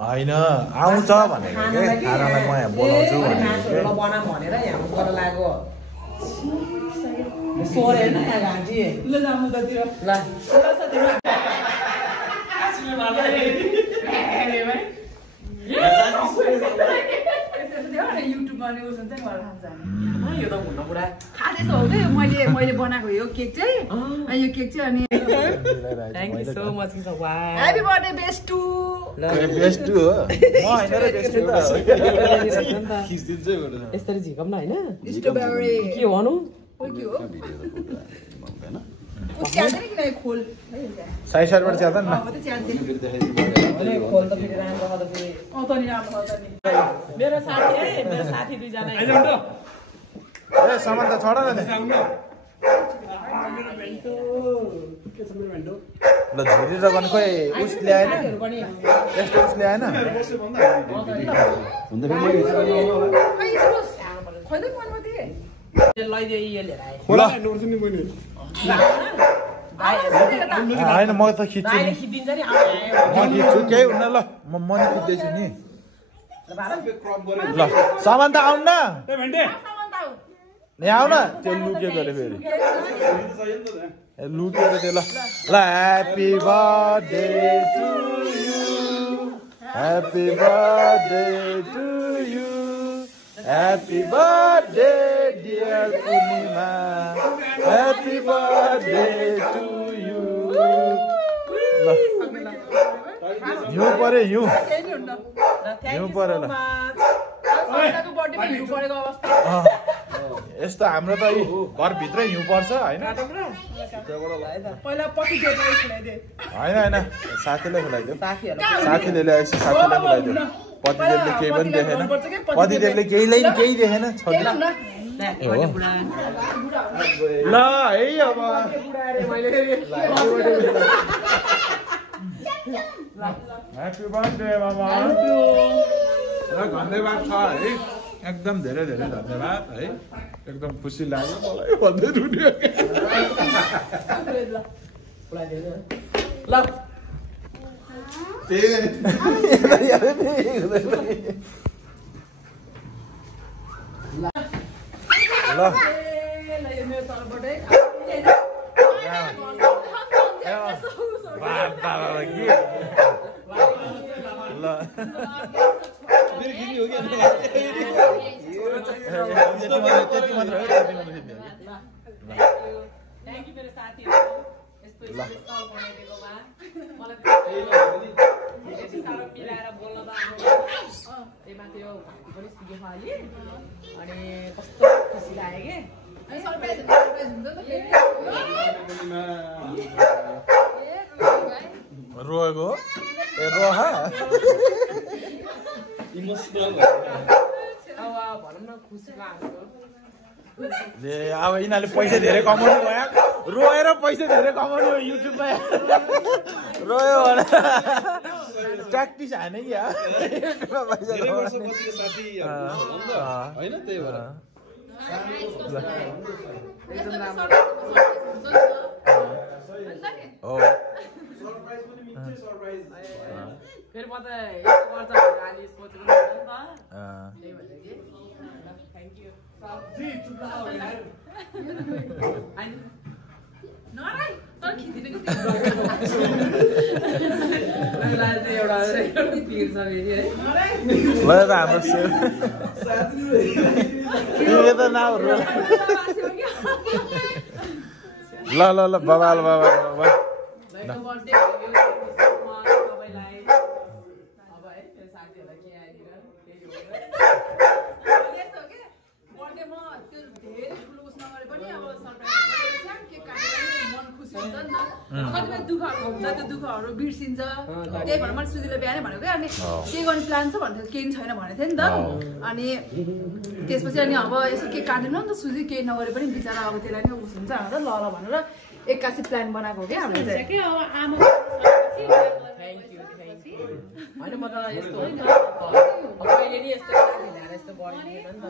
होइन आउँछ भनेको के खानालाई म यहाँ बोलाउँछु भनेको बना भनेर यहाँ गर लाग्यो सोरे न यहाँ गान्टी ल जाम उतातिर ल मैले बनाएको यो केक चाहिँ अनि थ्यांक यू सो मच कि सवा ह्यापी बर्थडे बेस्टु बेस्ट हो म हैन र बेस्ट त खिच्दिन्छ यसरी झिकम न हैन स्ट्रबेरी के भनु के हो च्याते नि किन खोल साइ साइडबाट च्यादा न म त च्याते अरे खोल त फेरि राम्रो छ त फेरि त नि राम्रो छ नि मेरो साथी दुई जना ए सामान त छोड न ल झिरी र गन खोइ उस ल्याएन यस्तो उस ल्याएन लैदे यो लिएर आए होइन म त खिच्छु नि खिचिदिन्छ नि म खिच्छु केही हुन्न ल म नि खिच्दैछु नि ल सामान त आउनु न यहाँ आउ न त्यो लुकेको अरे फेरि लुकेको त्यो ल ल happy birthday to you happy birthday to you happy birthday dear Purnima happy birthday to you ल हिउँ पऱ्यो हिउँ पऱ्यो ल यस्तो हाम्रो त घरभित्रै हिउँ पर्छ होइन होइन साथीले खुलाइदियो साथीले ल्याएपछि साथीले खुलाइदियो पतिदेवले केही पनि देखेन पतिदेवले केही देखेन ल है अब ह्याप्पी बर्थडे बाबा धन्यवाद छ है एकदम धेरै धेरै धन्यवाद है एकदम खुसी लाग्यो मलाई भन्दै रुन्यो रोएको ए रोह अब यिनीहरूले पैसा धेरै कमाउनु भयो रोएर पैसा धेरै कमाउनु भयो युट्युबमा रोयो भने प्र्याक्टिस हाने कि फेरि म त यस्तो गर्छ भनेर अलि सोचेको नि त त्यही भएर कि थ्यांक यू नराई तर खिचिदिनु के एउटा पिर छ फेरि है ल त हाम्रो यो त नाउहरू ल बबाल कतिपय दुःखहरु हुन्छ त्यो दुःखहरू बिर्सिन्छ त्यही भएर मैले सुजीले बिहानै भनेको अनि के गर्ने प्लान छ भन्थ्यो केही छैन भनेको थिएँ नि त अनि त्यसपछि अनि अब यसो के काट्दैन नि त सुजी केही नगरे पनि बिचरा अब त्यसलाई नै उस हुन्छ भनेर ल भनेर एक्कासी प्लान बनाएको हो क्या हामीले चाहिँ होइन म त यस्तो हो नि त पहिले नि यस्तो लाग्दैन यस्तो गरिदिएन नि त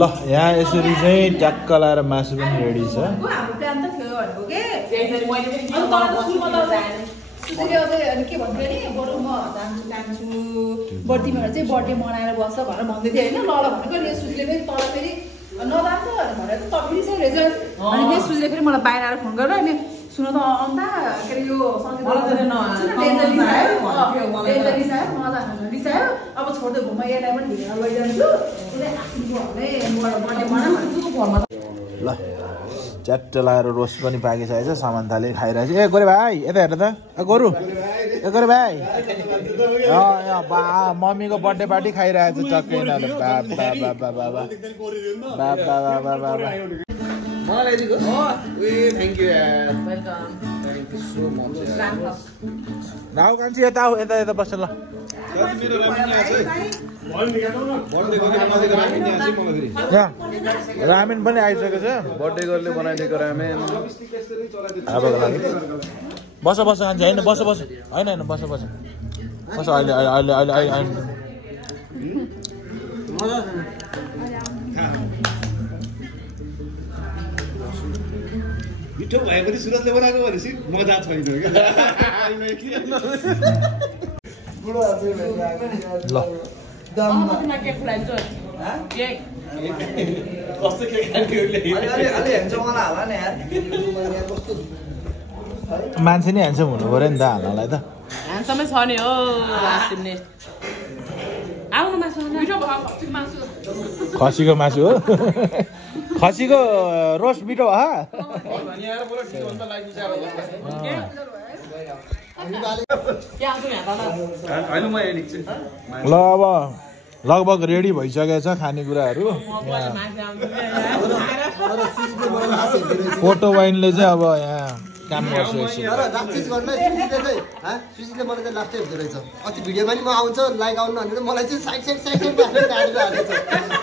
ल यहाँ यसरी चाहिँ ट्याक्क लाएर मासु पनि रेडी छ हाम्रो प्लान त थियो भनेको के सुजीले अझै अनि के भन्थ्यो नि बरु म जान्छु बर्थडेमा चाहिँ बर्थडे मनाएर बस्छ भनेर भन्दै थियो होइन ल भनेको अनि सुजीले पनि तल फेरि नजान्छ भनेर त बिर्सेको रहेछ अनि फेरि सुजीले फेरि मलाई बाहिर आएर फोन गरेर अनि सुन त अन्त के अरे यो रिसायो अब छोड्दै घुम्मा यसलाई पनि ढिलो लैजान्छु ल च्याट्ट लाएर रोस्ट पनि पाकिसकेको छ सामान थाले खाइरहेको छ ए गोरे भाइ यता हेर त गोरु ए गोरे भाइ बा मम्मीको बर्थडे पार्टी खाइरहेको छ टक्कै यिनीहरूले नाउ कान्छी यता आऊ यता यता बस्छ ल रामेन पनि आइसकेको छ बर्थडे गर्ले बनाइदिएको रामेन आबाको लागि बस बस कान्छी होइन बस बस होइन होइन बस बस बस अहिले अहिले अहिले अहिले मिठो भए पनि सुरजले बनाएको भनेपछि मजा छैन मान्छे नै ह्यान्डसम हुनु पऱ्यो नि त हाल्नलाई त ह्यान्डसमै छ नि हो आउनु मासु खसीको मासु हो खसीको रोस्ट मिठो ल अब लगभग रेडी भइसकेको छ खानेकुराहरू फोटो वाइनले चाहिँ अब यहाँ काम गर्छ सुजीले मलाई चाहिँ लास्टै हुँदो रहेछ अस्ति भिडियोमा नि म आउँछ लाइक आउनु भनेर मलाई चाहिँ साइड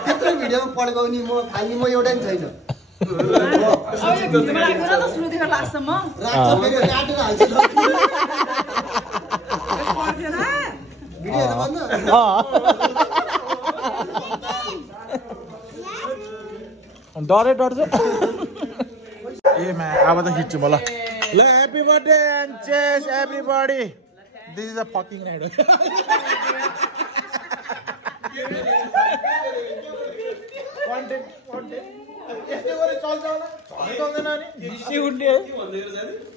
त्यत्रो भिडियोमा पढेको नि म खाली म एउटा नि छैन डरै डर्छ ए मा अब त खिच्छु म ल ह्याप्पी बर्थडे एन्ड चेस everybody this is a fucking night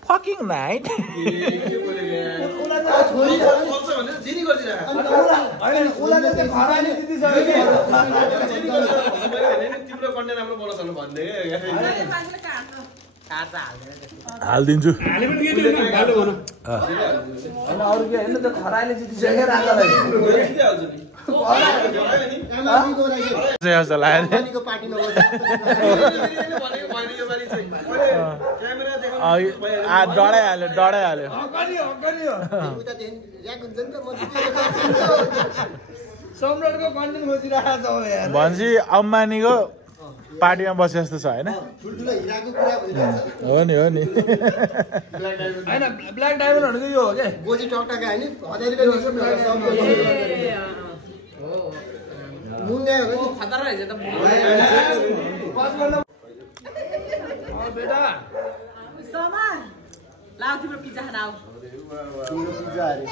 fucking night हालिदिन्छु डढाइहाल्यो भनेपछि अम्बानीको पार्टीमा बसे जस्तो छ होइन हो नि ब्ल्याक डायमन्डहरुको यो हो के गोजी टकटका हैन 1000 रुपैयाँ मुन्ने हो नि खतरा रहेछ त बेटा समान लाउ तिम्रो पिज्जा खान आऊ पिज्जा अरे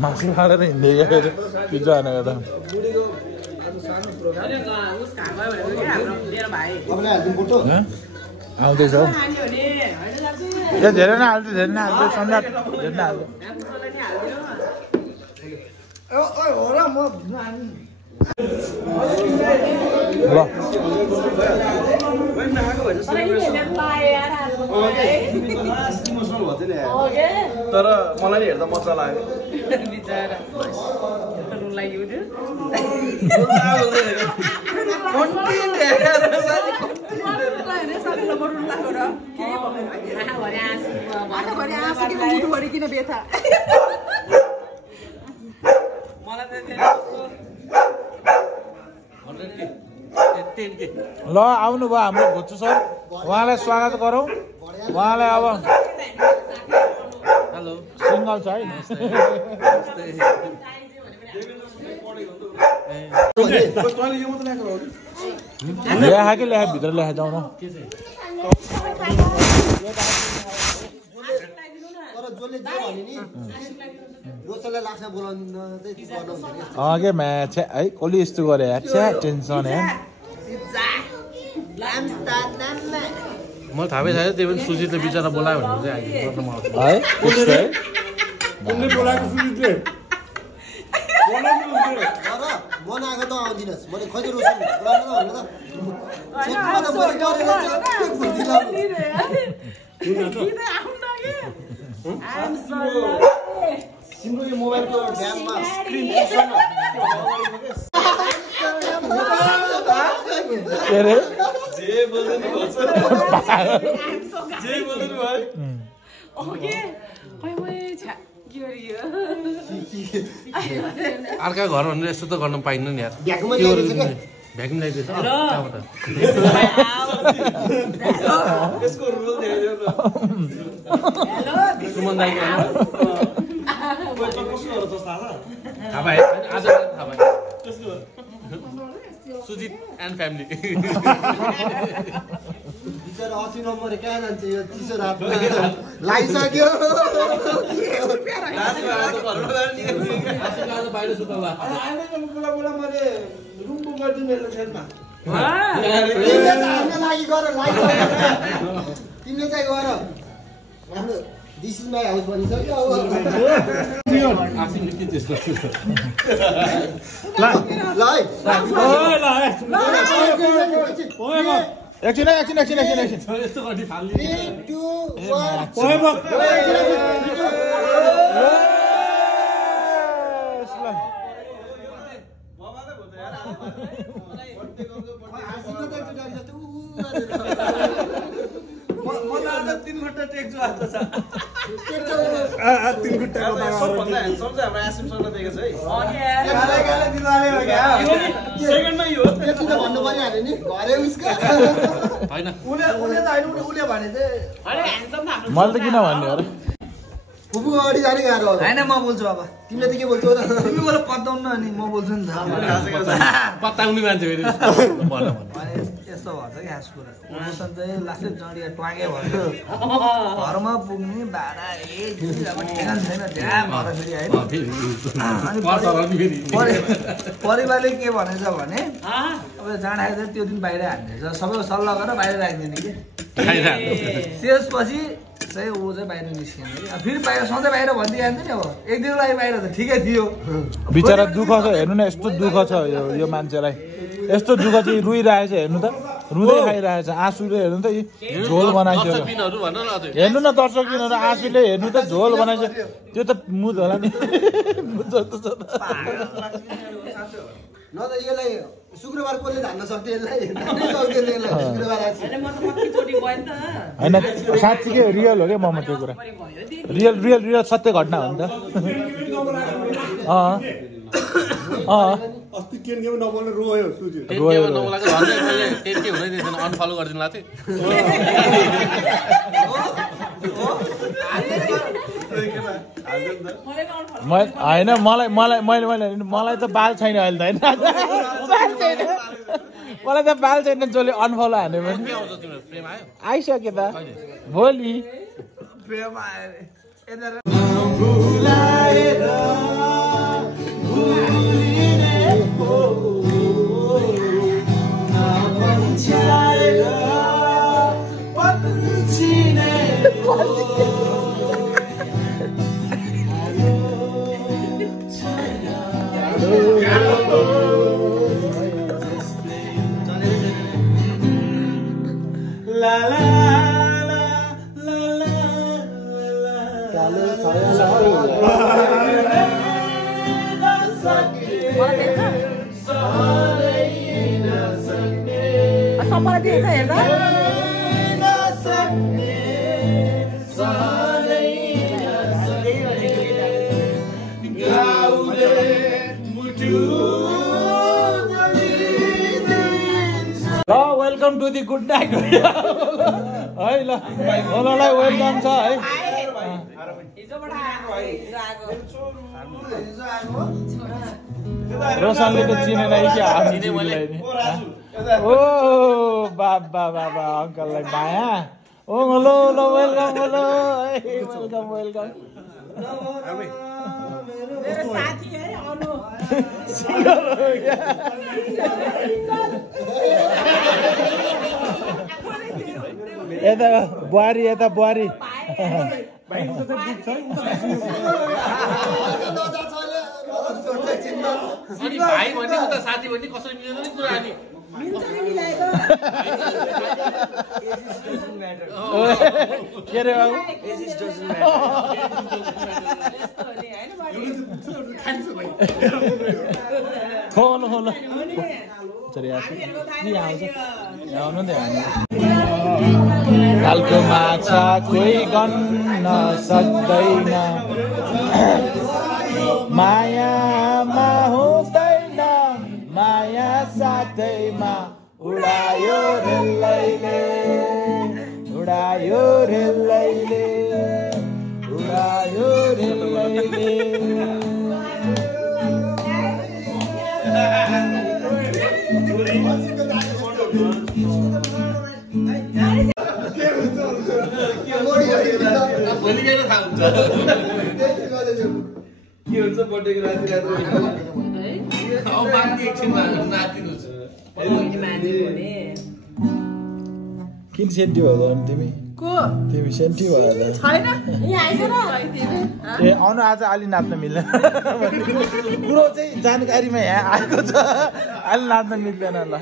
मासु खाएर हिँड्दै पिज्जा खानेको त आउँदैछ हौ धेरै नै हाल्छु सम्राट धेरै नै हाल्छु तर मलाई हेर्दा मजा लाग्यो भरि आँसु किन मुटुभरि किन बेथा ल आउनुभयो हाम्रो भुच्चु सर उहाँलाई स्वागत गरौँ उहाँलाई अब हेलो सिङ्गल छ है ल्याहा कि ल्याहा भित्र ल्याहा जाउँ न के म्याच है कसले यस्तो गरे छ्या टेन्सन है मलाई थाहा छैन त्यही पनि सुजितले बिचरा बोलायो भने चाहिँ है बनाएको त आउँदिनस् मैले खै रोसन तिम्रो यो मोबाइलको ड्याममा स्क्रिन अर्का घर भनेर यस्तो त गर्न पाइन्न नि यार भ्याकुम ल्याइदिएछ सुजित एन्ड फ्यामिली बिचरा 80 नम्बर कहाँ जान्छ यो चिसो रातमा लागिसक्यो बाहिर सुताउला मैले रुम बुक गरिदिनु मेरो छैनमा तिमीले चाहिँ गर हाम्रो दिस इज माई हाउस भनिसक्यो एकछिन यस्तो गर्दै फाल्ने 3 2 3 घण्टा टेक्छु आज छ 3 घण्टा सेकेन्डमै यो त्यति त भन्नु परिहाल्यो नि घरे उसको हैन उले त हैन उले भने चाहिँ मैले त किन भन्ने अरे फुपूको अगाडि जाने गाह्रो हैन म बोल्छु अब तिमीले त के बोल्छौ र तिमी मलाई पत्ताउनु अनि म बोल्छु नि त पत्ताउने मान्छे फेरि भन यस्तो भन्छ कि खास कुरा मोसन चाहिँ लास्टै जडिया ट्वाङ्गे भन्छ घरमा पुग्ने भाडा अब ठेगान छैन ध्यान भएर फेरि होइन परिवारले के भनेछ भने अब जाँदाखेरि चाहिँ त्यो दिन बाहिर हाल्नेछ सबै सल्लाह गरेर बाहिर राखिदिने कि त्यसपछि चाहिँ ऊ चाहिँ बाहिर निस्किने कि फेरि बाहिर सधैँ बाहिर भनिदिइहाल्थ्यो नि अब एक दिनको लागि बाहिर त ठिकै थियो बिचरा दुःख छ हेर्नु न यस्तो दुःख छ यो मान्छेलाई यस्तो दुःख चाहिँ रुइरहेछ हेर्नु त रुँदै खाइरहेछ आँसुले हेर्नु त झोल बनाइसक्यो हेर्नु न दर्शकबिनहरू आँसुले हेर्नु त झोल बनाइसक्यो त्यो त मुद होला नि न त यसलाई शुक्रबार कसले धान्न सक्थ्यो यसलाई शुक्रबार होइन साँच्चीकै रियल हो क्या ममा त्यो कुरा रियल सत्य घटना हो नि त अस्ति के नबोल्ने रोयो सुजित अनफलो गरिदिनु लाग्थ्यो होइन मलाई त बाल छैन अहिले त होइन मलाई त बाल छैन जसले अनफलो हान्यो भने आइसक्यो त भोलि सबैलाई दिएछ हेर्दा ल welcome to the good night है ल ओलालाई वेलकम छ है रोशनले त चिनेन कि ओ बाबा बाबा अङ्कललाई माया ओ ल ल वेलकम वेलकम वेलकम यता बुहारी यता बुहारी अनि भाइ भनेको त साथी भन्ने कसरी मिल्दैन नि कुरा अनि के रे बाबु खोलो खोलो कालको माछा कोही गन्न सक्दैन मायामा हुँदैन माया साथैमा उडायो रेलैले उडायो रेलैले उडायो रेलैले भोलि गएर थाहा हुन्छ के हुन्छ बर्थडेको राति राति अब माग्ने एकछिनमा नातिनुहोस् किन सेन्टी भयो अनि तिमी तिमी सेन्टी भयो ए आउनु आज अलि नाच्न मिल्दैन कुरो चाहिँ जानकारीमा यहाँ आएको छ अलि नाच्न मिल्दैन ल